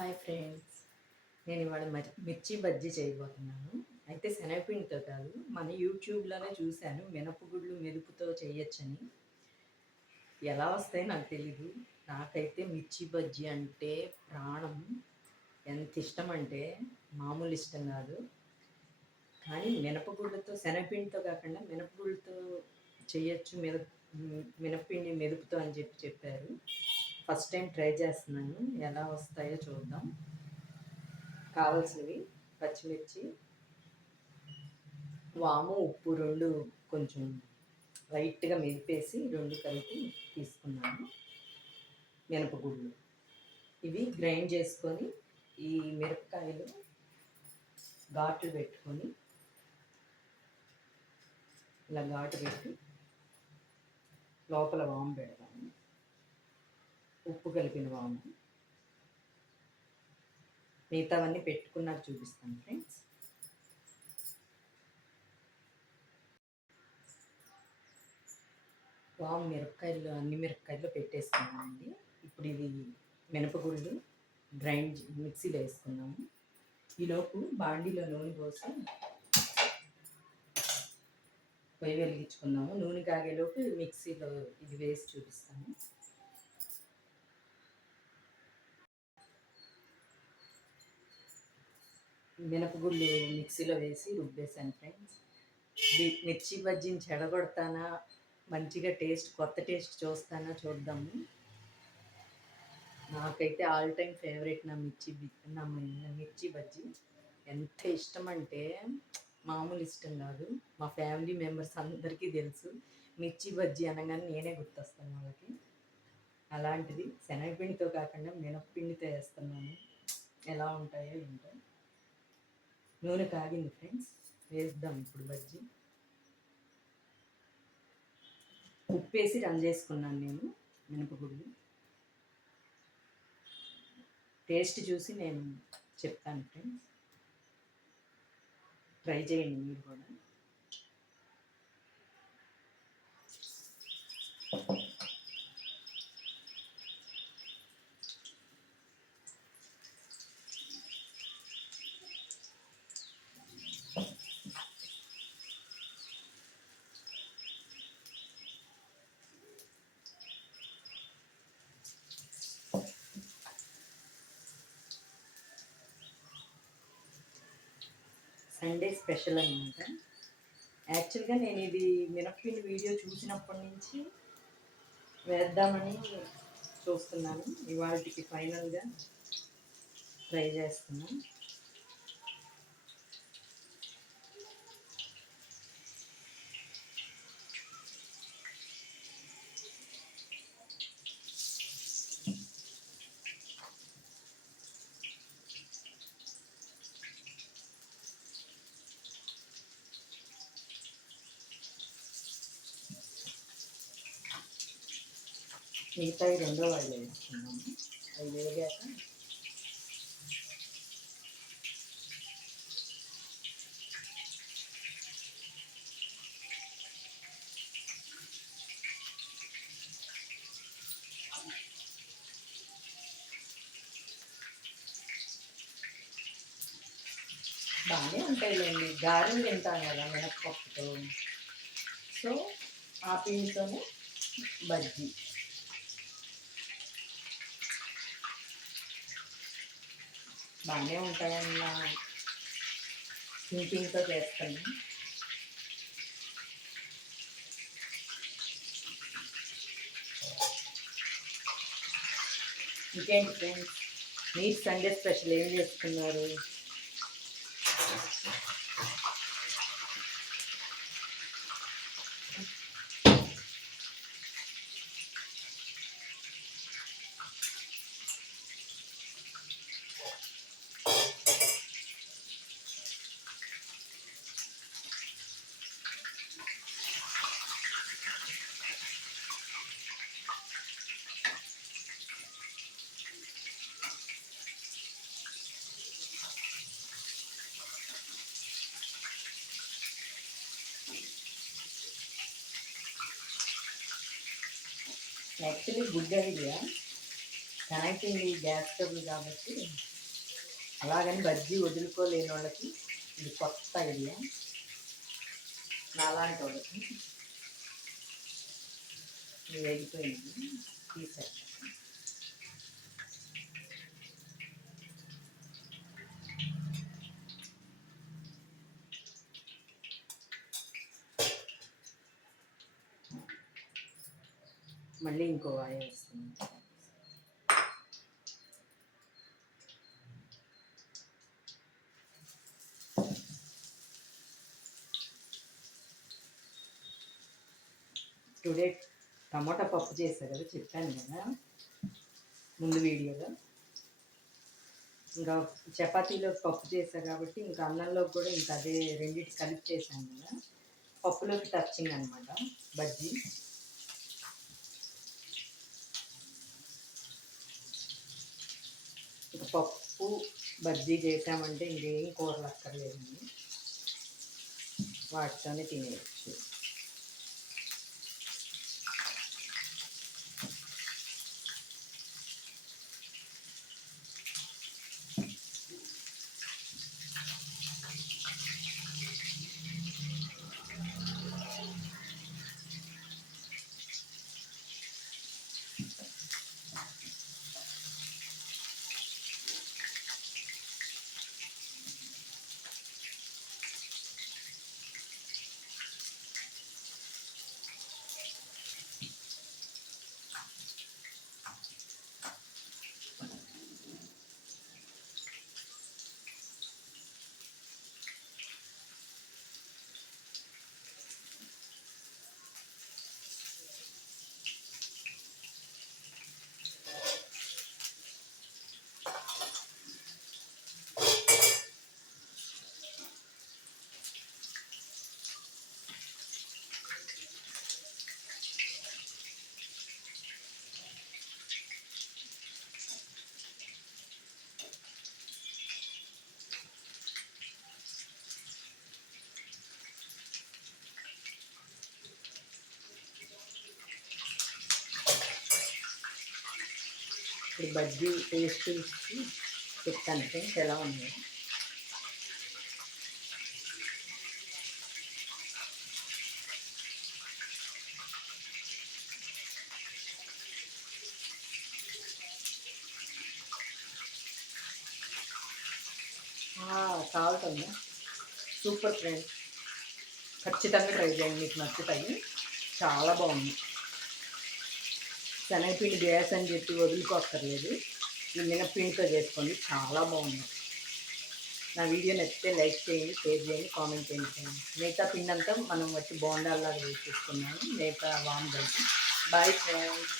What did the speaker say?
Hi friends, నేను ఇవాళ మిర్చి బజ్జీ చేయబోతున్నాను. అయితే శనగపిండితో కాదు, మన యూట్యూబ్లోనే చూశాను మినపగుళ్ళు మెదుపుతో చేయొచ్చని. ఎలా వస్తాయో నాకు తెలీదు. నాకైతే మిర్చి బజ్జీ అంటే ప్రాణం. ఎంత ఇష్టం అంటే మామూలు ఇష్టం కాదు. కానీ మినపగుళ్ళతో శనగపిండితో కాకుండా మినపగుళ్ళతో చేయొచ్చు, మినప్పిండి మెదుపుతో అని చెప్పారు. ఫస్ట్ టైం ట్రై చేస్తున్నాను, ఎలా వస్తాయో చూద్దాం. కావాల్సినవి పచ్చిమిర్చి, వాము, ఉప్పు రెండు కొంచెం లైట్గా మెదిపేసి రెండు కలిపి తీసుకున్నాను. మినపగుళ్ళు ఇవి గ్రైండ్ చేసుకొని ఈ మిరపకాయలు ఘాట్లు పెట్టుకొని ఇలా ఘాటు పెట్టి లోపల వాము పెడతాను. ఉప్పు కలిపిన వాము. మిగతావన్నీ పెట్టుకున్నాక చూపిస్తాను ఫ్రెండ్స్. వాము మిరపకాయలు అన్ని మిరపకాయలు పెట్టేసుకున్నానండి. ఇప్పుడు ఇది మినపగుళ్ళు గ్రైండ్ మిక్సీలో వేసుకున్నాము. ఈలోపు బాండీలో నూనె పోసి పొయ్యి వెలిగించుకున్నాము. నూనె కాగేలోపు మిక్సీలో ఇది వేసి చూపిస్తాను. మినపగుళ్ళు మిక్సీలో వేసి రుబ్బేసాను ఫ్రెండ్స్. మిర్చి బజ్జీని చెడగొడతానా, మంచిగా కొత్త టేస్ట్ చూస్తానా చూద్దాము. నాకైతే ఆల్ టైమ్ ఫేవరెట్ నా మిర్చి బజ్జీ. ఎంత ఇష్టం అంటే మామూలు ఇష్టం కాదు. మా ఫ్యామిలీ మెంబర్స్ అందరికీ తెలుసు మిర్చి బజ్జీ అనగానే నేనే గుర్తొస్తాను వాళ్ళకి. అలాంటిది శనగపిండితో కాకుండా మినప్పిండితో వేస్తున్నాను. ఎలా ఉంటాయో ఏంటో. నూనె కాగింది ఫ్రెండ్స్, వేద్దాం ఇప్పుడు బజ్జీ. ఉప్పేసి రన్ చేసుకున్నాను నేను మినపగుళ్ళు. టేస్ట్ చూసి నేను చెప్తాను ఫ్రెండ్స్, ట్రై చేయండి మీరు కూడా. సండే స్పెషల్ అనమాట. యాక్చువల్గా నేను ఇది మినప్పిండి వీడియో చూసినప్పటి నుంచి వేద్దామని చూస్తున్నాను. ఇవాళకి ఫైనల్గా ట్రై చేస్తున్నాను. మిగతాయి రెండో వాళ్ళు వేసుకున్నాము. అవి వేగాక బాగానే ఉంటాయిలేండి. గారెలు తింటాం కదా మినప్పప్పుతో, సో ఆ పిండితోనే బజ్జీ. బాగానే ఉంటాయన్న థింకింగ్తో చేస్తాను. ఇంకేంటి ఫ్రెండ్స్, మీరు సండే స్పెషల్ ఏం చేసుకున్నారు? Actually good idea. శనగపిండి గ్యాస్ స్టవ్ కాబట్టి అలాగని బజ్జీ వదులుకోలేని వాళ్ళకి ఇది కొత్త ఐడియా. నాలాంటి వాళ్ళకి ఇది వేగిపోయింది, తీసేస్తాను. మళ్ళీ ఇంకో వాయి వేస్తుంది. టుడే టమాటా పప్పు చేశా కదా, చెప్పాను కదా ముందు వీడియోలో. ఇంకా చపాతీలో పప్పు చేశా కాబట్టి ఇంకా అన్నంలో కూడా ఇంకా అదే రెండింటి కలిపి చేశాను కదా, పప్పులోకి టచింగ్ అనమాట బజ్జీ. ఇంకా పప్పు బజ్జీ చేసామంటే ఇంకేం కూరలు అక్కర్లేదండి, వాటితోనే తినేయచ్చు. ఇప్పుడు బజ్జీ టేస్ట్ చూసి చెప్తాను ఫ్రెండ్స్ ఎలా ఉంది. సాల్ట్ ఉందా, సూపర్ ఫ్రెండ్స్, ఖచ్చితంగా ట్రై చేయండి, మీకు నచ్చుతాయి. చాలా బాగుంది. శనగపిండి గ్యాస్ అని చెప్పి వదులుకోక్కర్లేదు, ఈ మినప్పిండితో చేసుకోండి, చాలా బాగుంది. నా వీడియో నచ్చితే లైక్ చేయండి, షేర్ చేయండి, కామెంట్ చేయండి. మిగతా పిండి అంతా మనం వచ్చి బోండాల్లాగా వేసేసుకున్నాము, మిగతా వామ్ కలిపి. Bye friends.